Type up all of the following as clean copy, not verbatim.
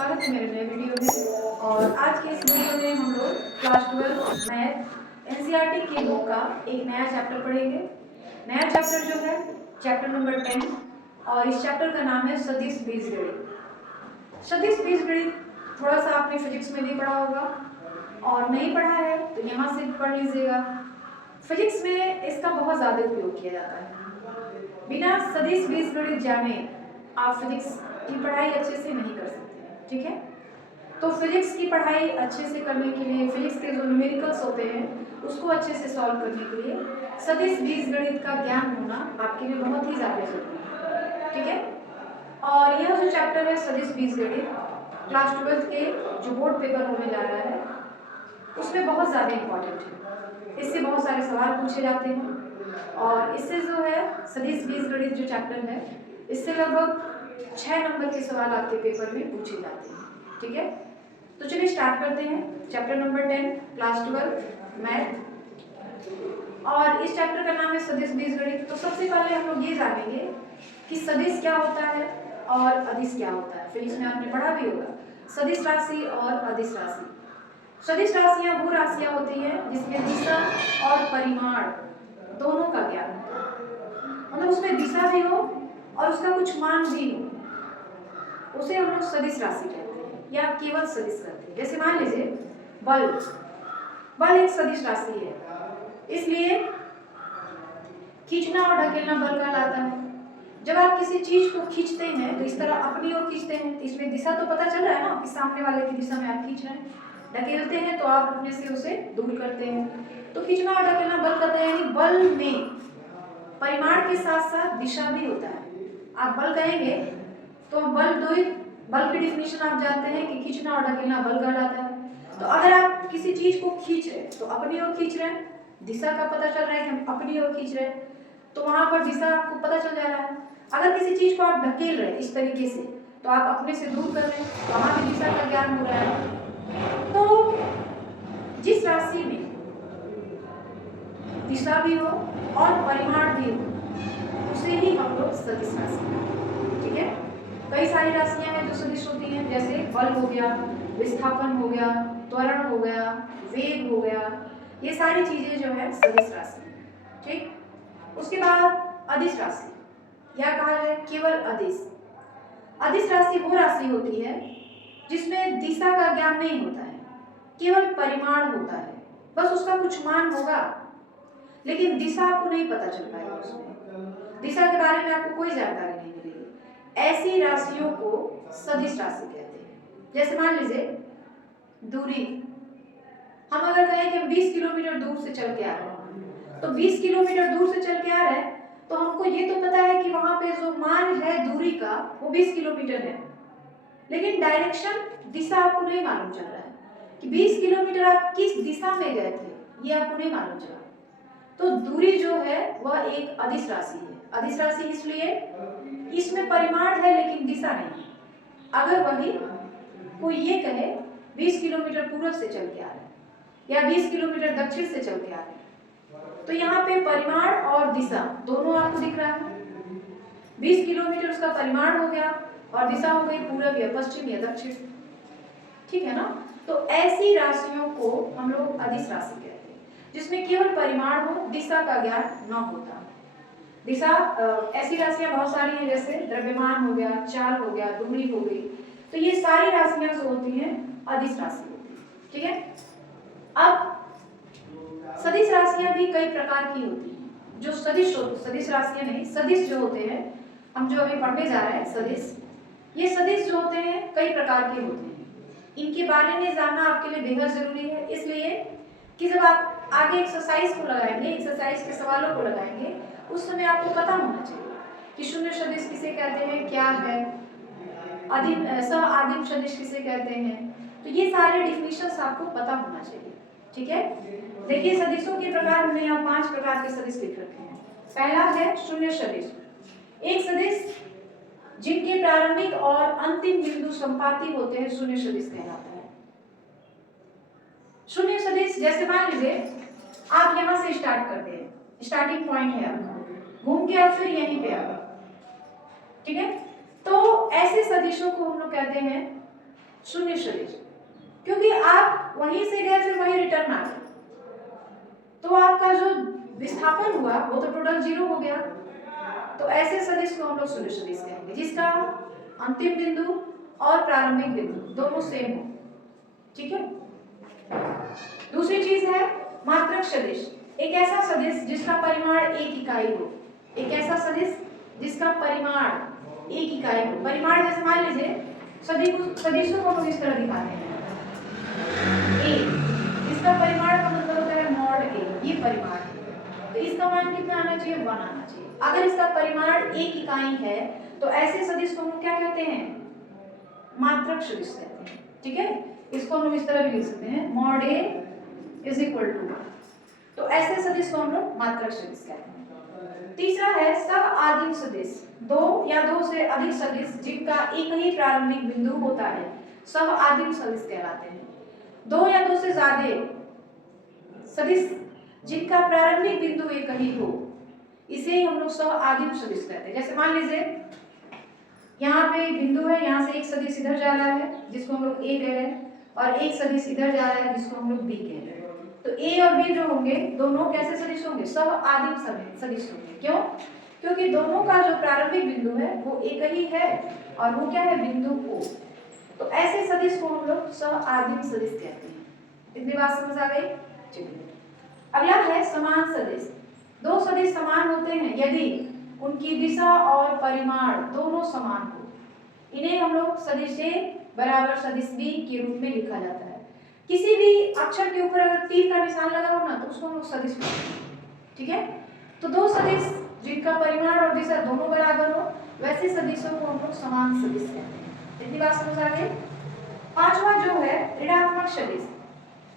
स्वागत है मेरे नए वीडियो में। और आज के इस वीडियो में हम लोग क्लास 12 मैथ एनसीईआरटी की बुक का एक नया चैप्टर पढ़ेंगे। नया चैप्टर जो है चैप्टर नंबर 10 और इस चैप्टर का नाम है सदिश बीजगणित। सदिश बीजगणित थोड़ा सा आपने फिजिक्स में भी पढ़ा होगा और नहीं पढ़ा है तो यहाँ से पढ़ लीजिएगा। फिजिक्स में इसका बहुत ज़्यादा उपयोग किया जाता है। बिना सदिश बीजगणित जाने आप फिजिक्स की पढ़ाई अच्छे से नहीं कर सकते, ठीक है। तो फिजिक्स की पढ़ाई अच्छे से करने के लिए, फिजिक्स के जो न्यूमेरिकल्स होते हैं उसको अच्छे से सॉल्व करने के लिए सदिश बीजगणित का ज्ञान होना आपके लिए बहुत ही ज़्यादा जरूरी है, ठीक है। और यह जो चैप्टर है सदिश बीजगणित क्लास 12 के जो बोर्ड पेपर होने जा रहा है उसमें बहुत ज़्यादा इम्पोर्टेंट है। इससे बहुत सारे सवाल पूछे जाते हैं और इससे जो है सदिश बीजगणित जो चैप्टर है इससे लगभग 6 नंबर के सवाल आपके पेपर में पूछे जाते हैं, ठीक है। तो चलिए स्टार्ट करते हैं चैप्टर नंबर 10 क्लास 12 मैथ और इस चैप्टर का नाम है सदिश बीजगणित। तो सबसे पहले हम लोग ये जानेंगे कि सदिश क्या होता है और अदिश क्या होता है। फिर इसमें आपने पढ़ा भी होगा सदिश राशि और अदिश राशि। सदिश राशियां वो राशियां होती हैं जिसमें दिशा और परिमाण दोनों का ज्ञान हो, मतलब उसमें दिशा भी हो और उसका कुछ मान भी हो, उसे हम लोग सदिश राशि कहते हैं या केवल सदिश कहते हैं। जैसे मान लीजिए बल, बल एक सदिश राशि है, इसलिए खींचना और ढकेलना बल कहलाता है। जब आप किसी चीज को खींचते हैं तो इस तरह अपनी ओर खींचते हैं, इसमें दिशा तो पता चल रहा है ना कि सामने वाले की दिशा में आप खींच रहे हैं। ढकेलते हैं तो आप अपने से उसे दूर करते हैं। तो खींचना और ढकेलना बल कहते हैं, यानी बल में परिमाण के साथ साथ दिशा भी होता है। आप बल कहेंगे तो बल की डिफिनेशन आप जानते हैं कि खींचना और ढकेलना बल कहलाता है। तो अगर आप किसी चीज को खींच रहे हैं तो अपनी ओर खींच रहे हैं, दिशा का पता चल रहा है कि हम अपनी ओर खींच रहे हैं, तो वहां पर दिशा आपको पता चल जा रहा है। अगर किसी चीज को आप ढकेल रहे हैं इस तरीके से तो आप अपने से दूर कर रहे हैं, वहां भी दिशा का ज्ञान हो रहा है। तो जिस राशि में दिशा भी हो और परिमाण भी हो उसे ही हम लोग सदिश राशि, ठीक है। कई सारी राशियां हैं जो सदिश होती हैं, जैसे बल हो गया, विस्थापन हो गया, त्वरण हो गया, वेग हो गया, ये सारी चीजें जो है सदिश राशि, ठीक। उसके बाद अदिश राशि या कहा जाए केवल अदिश। अदिश राशि वो राशि होती है जिसमें दिशा का ज्ञान नहीं होता है, केवल परिमाण होता है, बस उसका कुछ मान होगा लेकिन दिशा आपको नहीं पता चल पाएगा, उसमें दिशा के बारे में आपको कोई जानकारी नहीं मिलेगी। ऐसी राशियों को सदिश राशि कहते हैं। जैसे मान लीजिए दूरी, हम अगर कहें कि हम 20 किलोमीटर दूर से चल के आ रहे हैं, तो 20 किलोमीटर दूर से चल के आ रहे हैं तो हमको ये तो पता है कि वहां पे जो मान है दूरी का वो 20 किलोमीटर है, लेकिन डायरेक्शन दिशा आपको नहीं मालूम चल रहा है कि 20 किलोमीटर आप किस दिशा में गए थे, ये आपको नहीं मालूम चला। तो दूरी जो है वह एक अदिश राशि है। अदिश राशि इसलिए इसमें परिमाण है लेकिन दिशा नहीं है। अगर वही कोई ये कहे 20 किलोमीटर पूर्व से चल के आ रहे हैं या 20 किलोमीटर दक्षिण से चल के आ रहे हैं, तो यहाँ पे परिमाण और दिशा दोनों आपको दिख रहा है। 20 किलोमीटर उसका परिमाण हो गया और दिशा हो गई पूर्व या पश्चिम या दक्षिण, ठीक है ना। तो ऐसी राशियों को हम लोग अदिश राशि कहते हैं जिसमें केवल परिमाण हो, दिशा का ज्ञान न होता। दिशा ऐसी राशियां बहुत सारी हैं, जैसे द्रव्यमान हो गया, चाल हो गया, दूरी हो गई, तो ये सारी राशियां जो होती हैं अदिश राशि होती है, ठीक है। अब सदिश राशियां भी कई प्रकार की होती हैं। जो सदिश राशियां नहीं, सदिश जो होते हैं, हम जो अभी पढ़ने जा रहे हैं सदिश, ये सदिश जो होते हैं कई प्रकार के होते हैं। इनके बारे में जानना आपके लिए बेहद जरूरी है, इसलिए कि जब आप आगे एक्सरसाइज को लगाएंगे, एक्सरसाइज के सवालों को लगाएंगे, उस समय आपको पता होना चाहिए कि शून्य सदिश किसे कहते हैं, क्या है, आदिम आदिम सदिश किसे कहते हैं। तो ये सारे डिफिनेशंस आपको पता होना चाहिए, ठीक है। देखिए सदिशों के प्रकार हमने यहाँ 5 प्रकार के सदिश लिख रखे हैं। पहला है शून्य सदिश, एक सदिश जिनके प्रारंभिक और अंतिम बिंदु संपाती होते हैं शून्य सदिश कहलाता है। शून्य सदिश जैसे मान लीजिए आप यहाँ से स्टार्ट करते हैं, स्टार्टिंग पॉइंट है आपका, घूम के आप फिर यहीं पे आ, ठीक है। तो ऐसे सदिशों को हम लोग कहते हैं शून्य सदिश, क्योंकि आप वहीं से गए फिर वहीं रिटर्न आ गए, तो आपका जो विस्थापन हुआ वो तो टोटल 0 हो गया। तो ऐसे सदिश को हम लोग शून्य सदिश कहेंगे जिसका अंतिम बिंदु और प्रारंभिक बिंदु दोनों सेम हो। ठीक है। दूसरी चीज है मात्रक सदिश, एक ऐसा सदिश जिसका परिमाण एक इकाई हो। एक ऐसा सदिश जिसका परिमाण एक इकाई हो। परिमाण जैसे मान लीजिए सदिशों को हम इस तरह दिखाते हैं, a, इसका परिमाण का मतलब होता है मॉड a, ये परिमाण है, तो इसका मान कितना आना चाहिए, 1 आना चाहिए। अगर इसका परिमाण एक इकाई है तो ऐसे सदिश को हम क्या कहते हैं, मात्रक सदिश कहते हैं। ठीक है, इसको हम इस तरह भी लिख सकते हैं, mod a is equal to 1, तो ऐसे सदिश को हम लोग मात्रक सदिश कहते हैं। तीसरा है सह आदिम सदिश, दो या दो से अधिक सदिश जिनका एक ही प्रारंभिक बिंदु होता है सह आदिम सदिश कहलाते हैं। दो या दो से ज्यादा सदिश जिनका प्रारंभिक बिंदु एक ही हो, इसे ही हम लोग सह आदिम सदिश कहते हैं। जैसे मान लीजिए यहाँ पे एक बिंदु है, यहाँ से एक सदिश इधर जा रहा है जिसको हम लोग a कह रहे हैं, और एक सदिश इधर जा रहा है जिसको हम लोग b कह रहे हैं। तो a और b जो होंगे दोनों कैसे सदिश होंगे, सह आदिम सदिश होंगे। क्यों? क्योंकि दोनों का जो प्रारंभिक बिंदु है वो एक ही है और वो क्या है, बिंदु o। तो ऐसे सदिश को हम लोग सह आदिम सदिश कहते हैं। इतनी बात समझ आ गई? चलिए अगला है समान सदिश। दो सदिश समान होते हैं यदि उनकी दिशा और परिमाण दोनों समान हो। इन्हें हम लोग सदिश A बराबर सदिश B के रूप में लिखा जाता है। किसी भी अक्षर के ऊपर अगर तीर का निशान लगा हो ना तो उसको हम लोग सदिश कहते हैं। ठीक है, तो दो सदिश जिनका परिमाण और दिशा दोनों बराबर हो वैसे सदिशों को हम लोग समान सदिश कहते हैं। इतनी बात समझ आ गई? पांचवा जो है ऋणात्मक सदिश,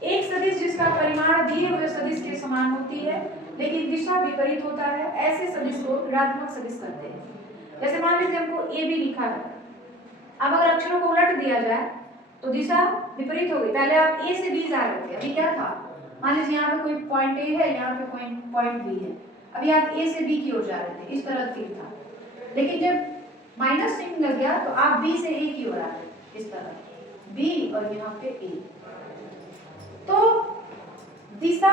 एक सदिश जिसका परिमाण दिए हुए सदिश के समान होती है लेकिन दिशा विपरीत होता है, ऐसे सदिश को ऋणात्मक सदिश कहते हैं। जैसे मान लीजिए हमको a भी लिखा है, अब अगर अक्षरों को उलट दिया जाए तो दिशा विपरीत हो गई। पहले आप a से b जा रहे थे, अभी क्या था, मान लीजिए यहाँ पे कोई पॉइंट a है, यहाँ पे कोई पॉइंट b है, अभी आप a से b की ओर जा रहे थे, इस तरह तीर था, लेकिन जब माइनस चिन्ह लग गया तो आप b से a की ओर आ गए, इस तरह b और यहाँ पे a। तो दिशा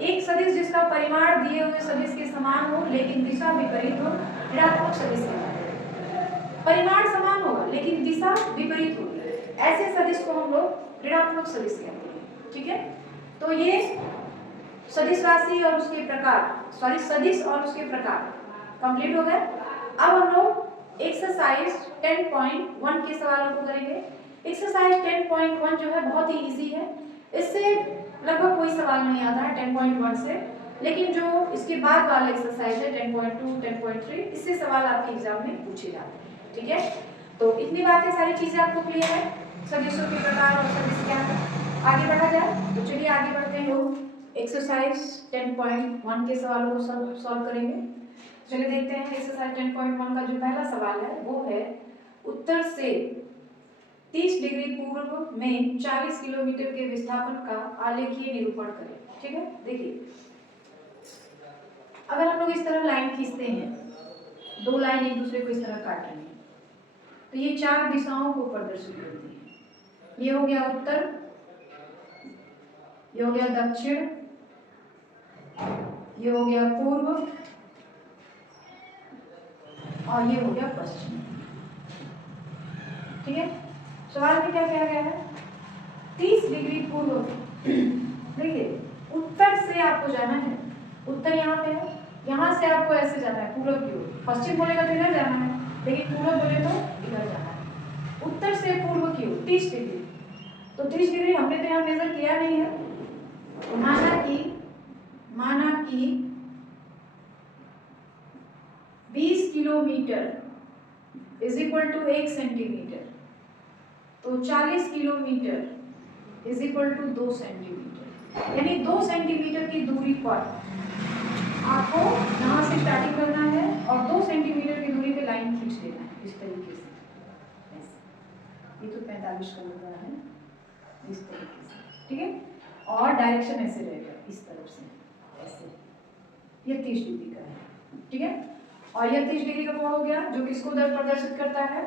एक सदिश जिसका परिमाण दिए हुए सदिश के समान हो लेकिन दिशा विपरीत हो ऋणात्मक सदिश कहलाता है। परिमाण समान होगा लेकिन दिशा विपरीत होगी, ऐसे सदिश को हम लोग ऋणात्मक सदिश कहते हैं। ठीक है, तो ये सदिश राशि और उसके प्रकार, सदिश और उसके प्रकार कंप्लीट हो गए। अब हम लोग एक्सरसाइज 10.1 के सवालों को करेंगे। एक्सरसाइज 10.1 जो है बहुत ही इजी है, इससे लगभग कोई सवाल नहीं आता है 10.1 से, लेकिन जो इसके बाद वाला एक्सरसाइज है 10.2, 10.3, इससे सवाल आपके एग्जाम में पूछे जाते हैं। ठीक है, तो इतनी बातें सारी चीजें आपको क्लियर है, सदिशों के प्रकार और सदिश क्या है। आगे बढ़ा जाए तो चलिए आगे बढ़ते हैं, लोग एक्सरसाइज 10.1 के सवालों को सॉल्व करेंगे। चलिए देखते हैं एक्सरसाइज 10.1 का जो पहला सवाल है वो है उत्तर से 30 डिग्री पूर्व में 40 किलोमीटर के विस्थापन का आलेखीय निरूपण करें। ठीक है, देखिए अगर हम लोग इस तरह लाइन खींचते हैं, दो लाइन एक दूसरे को इस तरह काट रही हैं, तो ये चार दिशाओं को प्रदर्शित करती है। ये हो गया उत्तर, ये हो गया दक्षिण, ये हो गया पूर्व और ये हो गया पश्चिम। ठीक है, सवाल में क्या किया गया है, 30 डिग्री पूर्व, देखिए उत्तर से आपको जाना है, उत्तर यहाँ पे है, यहाँ से आपको ऐसे जाना है पूर्व की ओर, पश्चिम बोलेगा तो इधर जाना है, लेकिन पूर्व बोले तो इधर जाना है। उत्तर से पूर्व की ओर 30 डिग्री, तो 30 डिग्री हमने तो यहाँ मेजर किया नहीं है, तो माना कि 20 kilometre is equal to 1 centimetre, तो 40 kilometre is equal to 2 centimetre, यानी 2 सेंटीमीटर की दूरी पर आपको यहाँ से स्टार्टिंग करना है और 2 सेंटीमीटर की दूरी पे लाइन खींच देना है इस तरीके से। ये तो 45 का लग रहा है, इस तरीके से। ठीक है, और डायरेक्शन ऐसे रहेगा, इस तरफ से ऐसे, ये 30 डिग्री का है। ठीक है, और यह 30 डिग्री का कोण हो गया जो किसको प्रदर्शित करता है,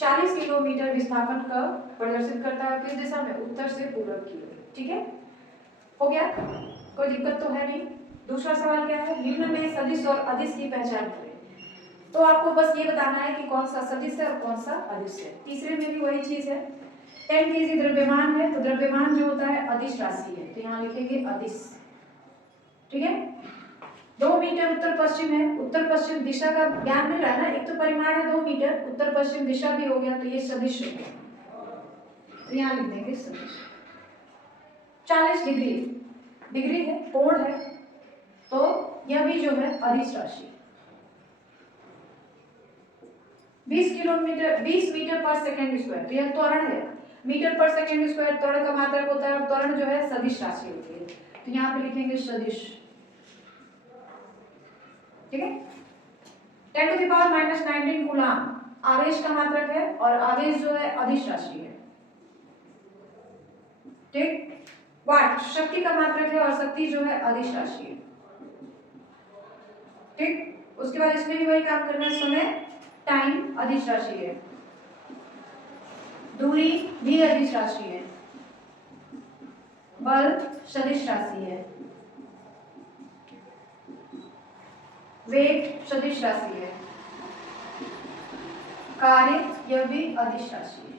40 किलोमीटर विस्थापन का प्रदर्शित करता है। किस दिशा में? उत्तर से पूर्व की ओर। ठीक है, हो गया, कोई दिक्कत तो है नहीं। दूसरा सवाल क्या है? निम्न में सदिश और अदिश की पहचान करें। तो आपको बस ये बताना है कि कौन सा सदिश है और कौन सा अदिश है। तीसरे में भी वही चीज है। 10 kg द्रव्यमान है तो द्रव्यमान जो होता है अदिश राशि है, तो यहाँ लिखेंगे अदिश। ठीक है, 2 मीटर उत्तर पश्चिम है, उत्तर पश्चिम दिशा का ज्ञान मिल रहा है ना। एक तो परिमाण है 2 मीटर, उत्तर पश्चिम दिशा भी हो गया, तो ये सदिश हो गया, तो यहाँ लिख देंगे सदिश। 40 डिग्री है, कोण है, तो यह भी जो है अदिश राशि। 20 मीटर पर सेकंड स्क्वायर, तो यह त्वरण है। मीटर पर सेकंड स्क्वायर त्वरण का मात्रक होता है और त्वरण जो है सदिश राशि होती है, तो यहाँ पे लिखेंगे सदिश। ठीक है, 10⁻⁻19 कूलाम आवेश का मात्रक है और आवेश जो है अदिश राशि है। ठीक, वाट शक्ति का मात्रक है और शक्ति जो है अदिश राशि है। ठीक, उसके बाद इसमें भी वही काम करना है। समय टाइम अदिश राशि है, दूरी भी अदिश राशि है, बल सदिश राशि है, वेग सदिश राशि है, कार्य यह भी अदिश राशि है।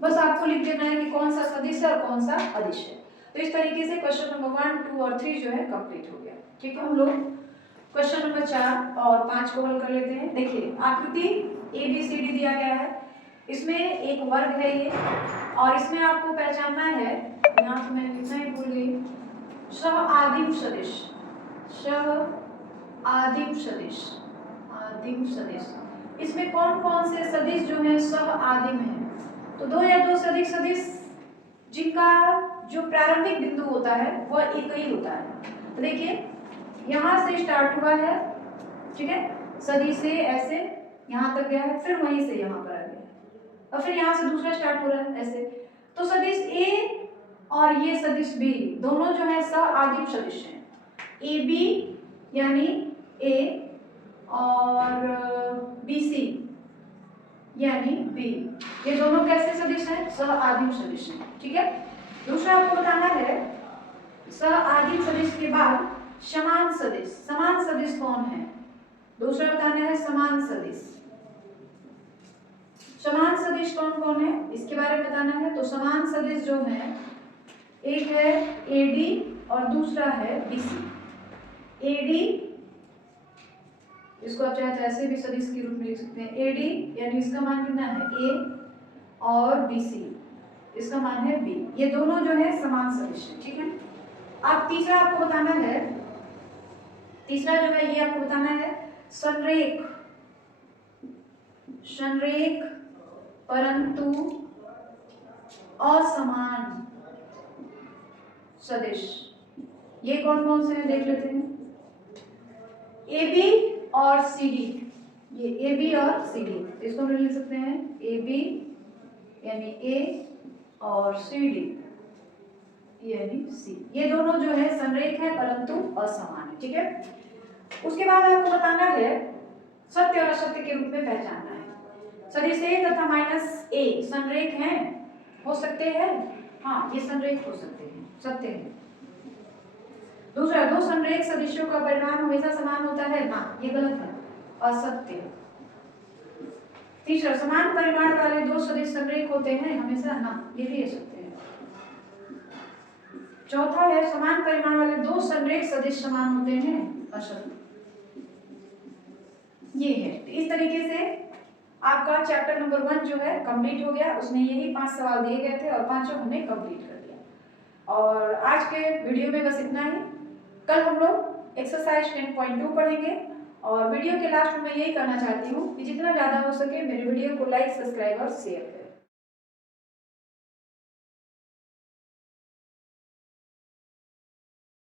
बस आपको लिख देना है कि कौन सा सदिश है और कौन सा अदिश है। तो इस तरीके से क्वेश्चन नंबर 1, 2 और 3 जो है कंप्लीट हो गया। ठीक है, हम लोग क्वेश्चन नंबर 4 और 5 को हल कर लेते हैं। देखिए, आकृति ABCD दिया गया है, इसमें एक वर्ग है ये, और इसमें आपको पहचानना है, यहाँ तो मैं लिखना ही भूल गई, सह-आदिम सदिश। सह-आदिम सदिश, आदिम सदिश। इसमें कौन कौन से सदिश जो है सह-आदिम है? तो 2 या 2 से अधिक सदिश जिनका जो प्रारंभिक बिंदु होता है वह एक ही होता है। तो देखिए, यहाँ से स्टार्ट हुआ है, ठीक है, सदिश से ऐसे यहाँ तक गया है, फिर वहीं से यहाँ पर आ गया, और फिर यहाँ से दूसरा स्टार्ट हो रहा है ऐसे। तो सदिश A और ये सदिश B दोनों जो है सह-आदिम सदिश हैं। AB यानी A और BC यानी B, ये दोनों कैसे सदिश हैं? सह-आदिम सदिश हैं। ठीक है, दूसरा आपको बताना है, सह-आदिम सदिश के बाद समान सदिश। समान सदिश कौन है? दूसरा बताना है समान सदिश। समान सदिश कौन कौन है इसके बारे में बताना है। तो समान सदिश जो है, एक है AD और दूसरा है BC। AD, इसको आप चाहे तो ऐसे भी सदिश के रूप में लिख सकते हैं। AD यानी इसका मान कितना है? A, और BC इसका मान है B। ये दोनों जो है समान सदिश है। ठीक है, अब तीसरा आपको बताना है, तीसरा जो है ये आपको बताना है संरेख। संरेख परंतु असमान सदिश, ये कौन कौन से हैं देख लेते हैं। AB और CD, ये AB और CD, इसको हम लिख सकते हैं AB यानी A और CD यानी C। ये दोनों जो है संरेख है परंतु असमान है। ठीक है, उसके बाद आपको बताना है सत्य और असत्य के रूप में पहचानना है। सदिश A तथा -A संरेख हैं, हो सकते हैं, हाँ ये संरेख हो सकते हैं, सत्य है। दूसरा, 2 संरेख सदिशों का परिमाण हमेशा समान होता है, ना ये गलत है, असत्य। तीसरा, समान परिमाण वाले 2 सदिश संरेख होते हैं हमेशा, ना ये भी सत्य है। चौथा है, समान परिमाण वाले 2 संरेख सदिश समान होते हैं, असत्य। ये है। इस तरीके से आपका चैप्टर नंबर 1 जो है कंप्लीट हो गया। उसमें यही 5 सवाल दिए गए थे और पांचों हमने कंप्लीट कर दिया। और आज के वीडियो में बस इतना ही। कल हम लोग एक्सरसाइज 10.2 पढ़ेंगे। और वीडियो के लास्ट में मैं यही कहना चाहती हूँ कि जितना ज़्यादा हो सके मेरे वीडियो को लाइक, सब्सक्राइब और शेयर करें।